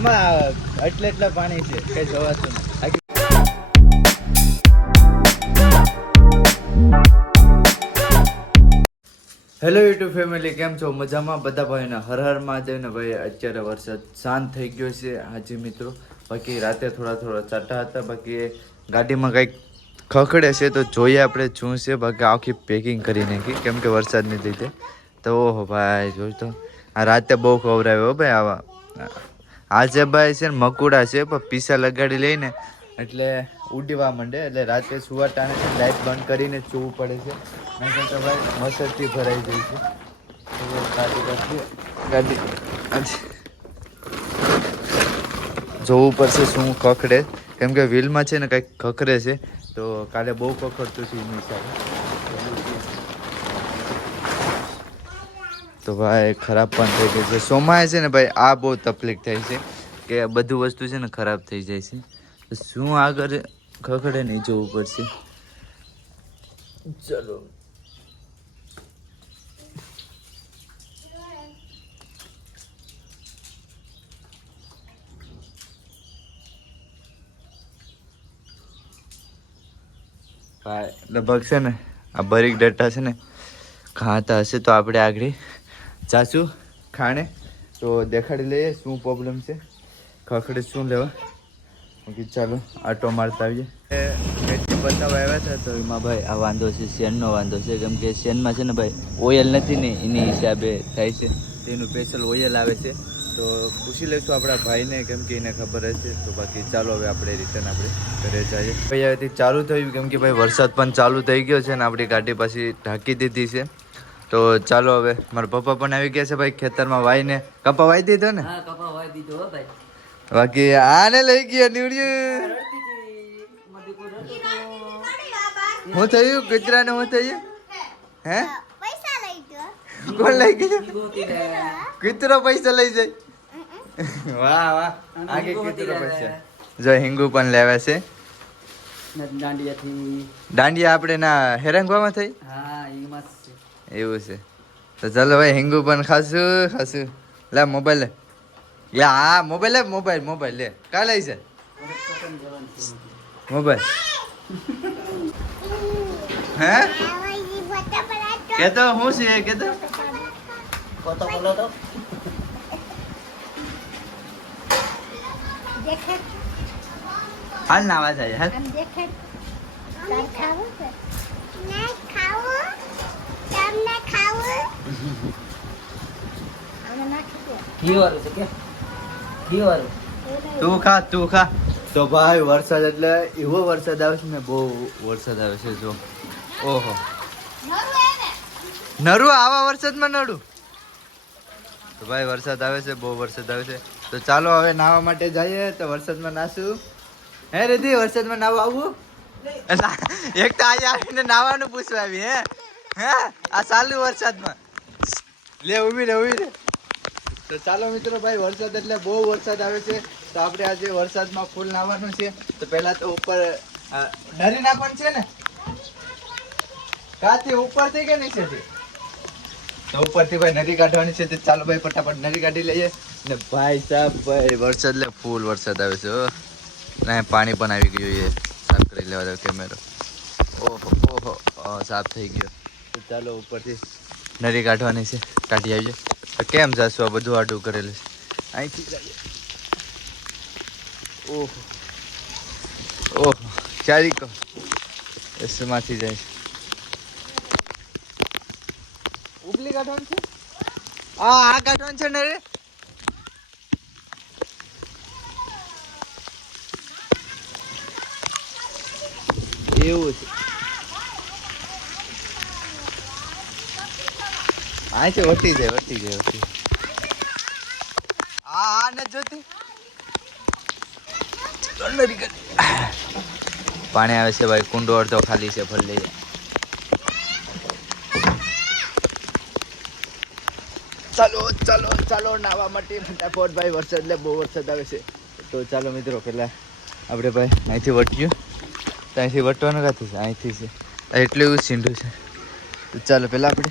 આમાં એટલે એટલા પાણી છે કઈ જોવાતું નથી. હેલો યુટ્યુબ ફેમિલી કેમ છો? મજામાં? બધા ભાઈને હર હર મહાદેવ ને ભાઈ, અત્યારે વરસાદ શાંત થઈ ગયો છે હાજી મિત્રો. બાકી રાતે થોડા થોડા ચાટા હતા, બાકી ગાડીમાં કંઈક ખખડે છે તો જોઈએ આપણે શું છે. બાકી આખી પેકિંગ કરી નાખી, કેમ કે વરસાદને લીધે. તો ઓહો ભાઈ, જોયું તો. આ રાતે બહુ ખવરાવ્યો ભાઈ આવા. આજે ભાઈ છે ને મકુડા છે, પણ પીસા લગાડી લઈને એટલે ઉડવા માંડે. એટલે રાતે સુવાટાને લાઇટ બંધ કરીને જ સૂવું પડે છે. નહીં તો ભાઈ મસરથી ભરાઈ જાય છે. જોવું પડશે શું ખખડે. કેમ કે વ્હીલમાં છે ને કંઈક ખખરે છે. તો કાલે બહુ ખખડતું છે એની હિસાબે તો ભાઈ, ખરાબ પણ થઈ ગઈ છે. સોમાએ છે ને ભાઈ, આ બહુ તકલીફ થાય છે કે બધું વસ્તુ છે ને ખરાબ થઈ જાય છે. તો શું આગળ ખખડે નહીં જોવું પડશે? ચલો. ભાઈ, લગભગ છે ને, આ બરીક ડટ્ટા છે ને, ખાતા હશે તો આપણે આગળ જાશું ખાણે? તો દેખાડી લઈએ શું પ્રોબ્લેમ છે. ખખડે શું લેવા? ઓકે ચાલો આટો મારતા આવીએ. બેટરી બતાવવા આવ્યા હતા તો એમાં ભાઈ આ વાંધો છે શેનનો વાંધો છે. કેમ કે શેનમાં છે ને ભાઈ ઓઇલ નથી ને એની હિસાબે થાય છે. તેનું સ્પેશિયલ ઓઇલ આવે છે. તો પૂછી લઈશું આપણા ભાઈને કેમ કે એને ખબર હશે. તો બાકી ચાલો હવે આપણે રિટર્ન આપણે ઘરે જઈએ. ભાઈ હવેથી ચાલુ થયું કેમ કે ભાઈ વરસાદ પણ ચાલુ થઈ ગયો છે ને આપણી ગાડી પાછી ઢાંકી દીધી છે. તો ચાલો હવે મારા પપ્પા પણ આવી ગયા છે ભાઈ ખેતરમાં વાઈને. કપા વાઈ દીધો ને? કપા વાઈ દીધો ભાઈ. બાકી આને લઈ ગયા નીવડ્યું. હું થયું? કૂતરાને હું થયું? હે? કોણ લઈ ગયું? કૂતરો પૈસા લઈ જાય. વાહ વાહ. આગે કૂતરો પૈસા. જો હિંગુ પણ લેવા છે. દાંડિયા આપણે ના હેરંગવામાં થઈ? હા છે એવું છે. તો ચાલો ભાઈ, હિંગુ પણ ખાશું ખાશું. લે મોબાઈલ લે. લે હા મોબાઈલ લે મોબાઈલ મોબાઈલ લે. કા લઈ છે. મોબાઈલ હે? કેતો, હું છે? કેતો? કોતો બોલો તો હાલ. ના આવાજ આવી હાલ દેખે તાર ખાવું છે ના ખાવું તમને ખાવું આને તું ભાઈ વરસાદ એટલે એવો વરસાદ આવે છે ને, બહુ વરસાદ આવે છે, જો. ઓહો. નરું, આવા વરસાદમાં નડું. તો ભાઈ વરસાદ આવે છે, બહુ વરસાદ આવે છે. તો ચાલો, હવે નાહવા માટે જઈએ, તો વરસાદમાં નાશું હે રીતિ વરસાદમાં નાહવા આવું? એક તો આજે આવીને નાહવાનું પૂછવા આવી, હે? હે? આ ચાલુ વરસાદમાં. લે ઊભી રે ઊભી રે. તો ચાલો મિત્રો ભાઈ, વરસાદ એટલે બહુ વરસાદ આવે છે. તો આપણે આજે વરસાદમાં ફૂલ નાવાનું છે. તો પહેલા તો ઉપર ડરી નાખવાનું છે ને? કાથી? ઉપરથી કે નીચેથી? તો ઉપરથી ભાઈ નદી કાઢવાની છે. તો ચાલો ભાઈ, ફટાફટ નદી કાઢી લઈએ. ને ભાઈ સાહેબ ભાઈ, વરસાદ એટલે ફૂલ વરસાદ આવે છે. ને પાણી પણ આવી ગયું એ સાફ કરી લેવા દો કેમેરો. ઓહો ઓહો સાફ થઈ ગયો. તો ચાલો ઉપરથી નરી કાઢવાની છે. કાઢી આવીએ તો કેમ જાશું આ બધું આડું કરેલું? છે અહીંથી ઓહો. ઓહો. ચારી એસમાંથી જાય છે ઉપલી કાઢવાનું છે? આ આ કાઢવાનું છે ને રે. એવું છે. આ છે વટી જાય વટી જાય, વટી આ આ ન જોતી. પાણી આવે છે ભાઈ, કુંડો અડધો ખાલી છે ભરી લઈએ ચાલો ચાલો ચાલો, નાવા માટે ફટાફટ ભાઈ, વરસાદ એટલે બહુ વરસાદ આવે છે. તો ચાલો મિત્રો, પેલા આપણે ભાઈ અહીંથી વટ્યું તો અહીંથી વટવાનું કાંથી છે? અહીંથી છે. એટલું એવું છે. તો ચાલો, પેલા આપણે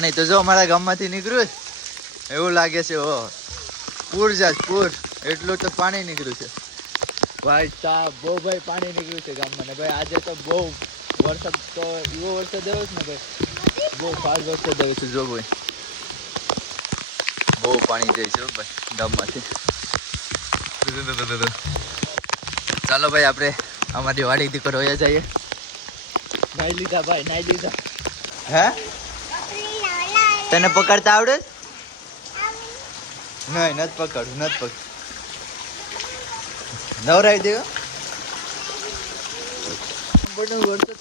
પાણી તો જો અમારા ગામમાંથી નીકળ્યું છે. એવું લાગે છે ઓ પૂર જાત પૂર. એટલું તો પાણી નીકળ્યું છે. ભાઈ સાહેબ બહુ ભાઈ પાણી નીકળ્યું છે ગામમાં. ને ભાઈ આજે તો બહુ વરસાદ તો એવો વરસાદ આવ્યો છે ને ભાઈ. બહુ ફાસ્ટ વરસાદ આવ્યો છે જો ભાઈ. બહુ પાણી જાય છે ભાઈ ગામમાંથી. ચાલો ભાઈ આપણે અમારી વાડી દીકરો જઈએ. નાઈ લીધા ભાઈ નાઈ લીધા. હે? તને પકડતા આવડે? છે? નહીં નથી પકડવું નથી પકડ. નવરાવી દેવો? બને વરસાદ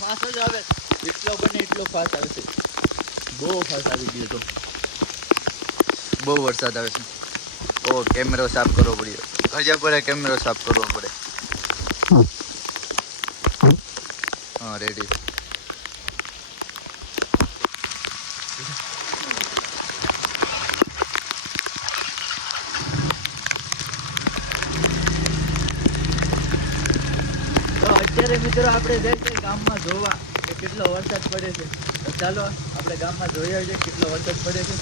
ફાસ જ આવે. એટલો બને એટલો ફાસ આવે છે. બહુ ફાસ આવી ગયો તો. બહુ વરસાદ આવે છે. ઓ કેમેરો સાફ કરવો પડ્યો. હજા પર કેમેરો સાફ કરવો પડે. હા રેડી તો અત્યારે આપણે છે, ગામમાં જોવા કે કેટલો વરસાદ પડે છે. તો ચાલો, આપણે ગામમાં જોઈ આવીએ કેટલો વરસાદ પડે છે.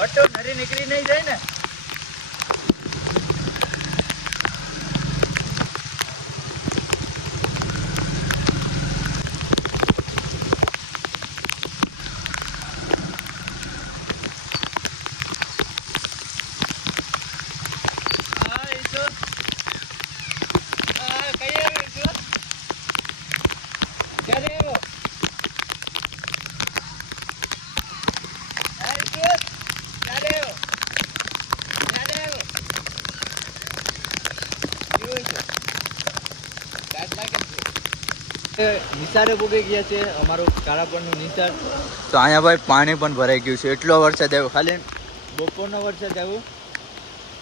વટો નરી નીકળી નહીં જાય ને આ એ જો. આ કઈ આવ્યો એ જો? ક્યારે આવ્યો? આ એ જો. ક્યારે આવ્યો? ક્યારે આવ્યો? કેવું છે? ટાઈટ લાગે છે? નિસારે પૂગી ગયા છે અમારું કાળાપણનું નિસાર તો અહીંયા ભાઈ પાણી પણ ભરાઈ ગયું છે. એટલો વરસાદ આવ્યો. ખાલી બપોરનો વરસાદ આવ્યો.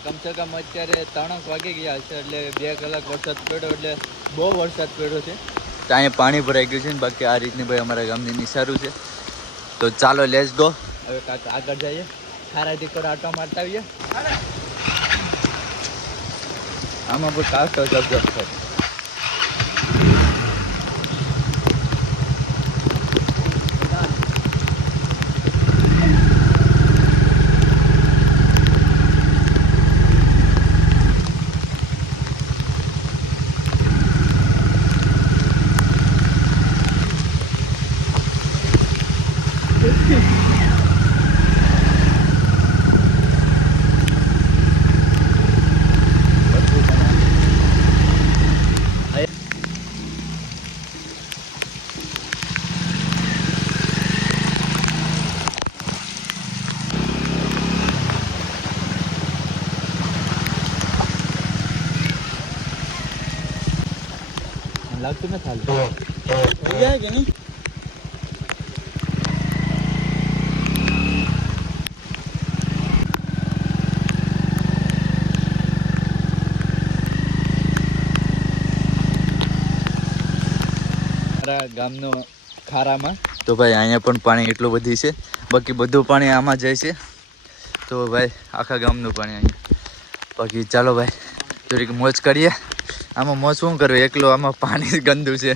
કમસે કમ અત્યારે ત્રણ વાગી ગયા છે એટલે બે કલાક વરસાદ પડ્યો એટલે બહુ વરસાદ પડ્યો છે. તો અહીંયા પાણી ભરાઈ ગયું છે ને બાકી આ રીતની ભાઈ અમારા ગામની નિસારું છે. તો ચાલો લેસ ગો હવે કાંક આગળ જઈએ. ખારા દીકરો આટો મારતા આવીએ. આમાં પણ કાસ્ટ જબજબ થાય લાગતું નથી હાલ. થઈ જાય કે નહીં? મારા ગામનો ખારામાં. તો ભાઈ અહીંયા પણ પાણી એટલું બધી છે. બાકી બધું પાણી આમાં જાય છે. તો ભાઈ આખા ગામનું પાણી અહીંયા. બાકી ચાલો ભાઈ થોડીક મોજ કરીએ. આમાં મોં શું કરવું એકલો આમાં પાણી ગંદુ છે.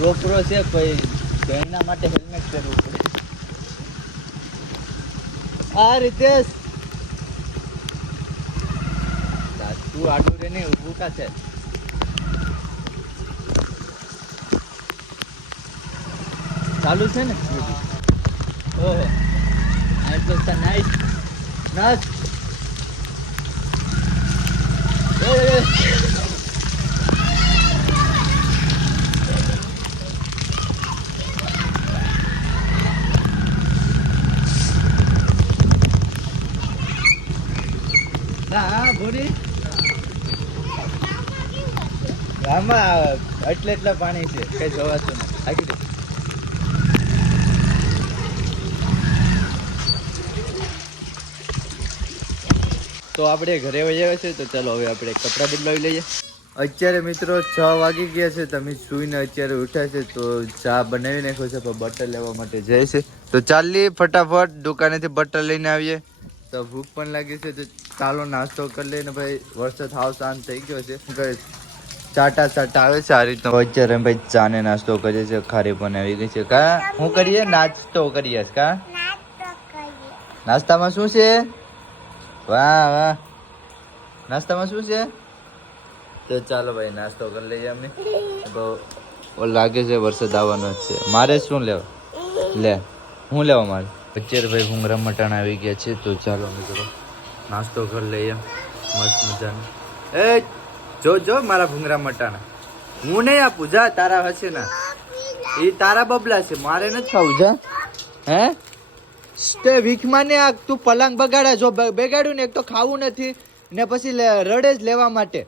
રોકરો છે કોઈ એના માટે હેલ્મેટ પહેરવું પડે આ રીતે તું આડું રે નહીં ઊભું કા છે? ચાલુ છે ને? ઓહો. આઈ તો તા નાઈસ. નાચ એ એ, એ. આવે આમાં એટલે એટલા પાણી છે, કઈ જોવાતું નથી. હાકી દે. તો આપણે ઘરે વહી છે તો ચાલો હવે આપણે કપડાં બદલાવી લઈએ. અત્યારે મિત્રો છ વાગી ગયા છે તમે સુઈને અત્યારે ઉઠ્યા છે, તો ચા બનાવી નાખ્યો છે, પણ બટર લેવા માટે જાય છે. તો ચાલી ફટાફટ દુકાનેથી બટર લઈને આવીએ. તો ભૂખ પણ લાગી છે, તો ચાલો નાસ્તો કરી લઈએ ને ભાઈ, વરસાદ હાવ શાંત થઈ ગયો છે? ચાટા ચાટા આવે છે આ રીતનો. અત્યારે ભાઈ ચા ને નાસ્તો કરીએ છીએ ખારી પણ આવી ગઈ છે. કા શું કરીએ? નાસ્તો કરીએ કા? નાસ્તામાં શું છે? વાહ વાહ. નાસ્તામાં શું છે? તો ચાલો ભાઈ નાસ્તો કરી લઈએ અમે. બહુ ઓ લાગે છે વરસાદ આવવાનો જ છે. મારે શું લેવા? લે હું લેવા મારે? અત્યારે ભાઈ ભૂંગરા મટાણ આવી ગયા છે તો ચાલો મિત્રો નાસ્તો કરી લઈએ. મસ્ત મજાનો. એ જો જો, મારા ભૂંગરા મટાણા હું નહીં આપું, જા, તારા હશે ના. એ તારા બબલા છે, મારે નથી ખાવું, જા. હે? તે વીકમાં ને આ તું પલંગ બગાડે, જો બગાડ્યું ને એક તો ખાવું નથી, ને પછી રડે જ લેવા માટે.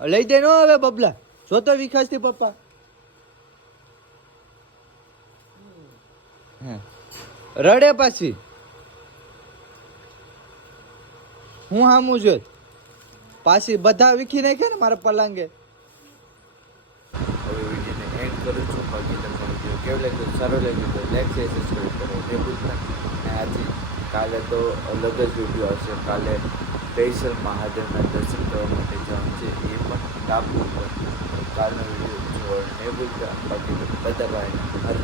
લઈ દે નો હવે બબલા. જો તો વિખાસથી પપ્પા. રડે પાછી. હું હામું છું પાછી બધા વીખી નાખે ને મારા પલંગે. કરું છું, બાકી તમને કેવો લાગ્યો? સારો લાગ્યો તો લાઈક શેર સબસ્ક્રાઈબ કરો. તે આજે કાલે તો અલગ જ વીડિયો હશે કાલે સ્પેશિયલ મહાદેવના દર્શન કરવા માટે જવાનું છે. એ પણ ટાપુ પર કાલનો વીડિયો જોવા. એ ભૂલતા બાકી બધા ભાઈ હર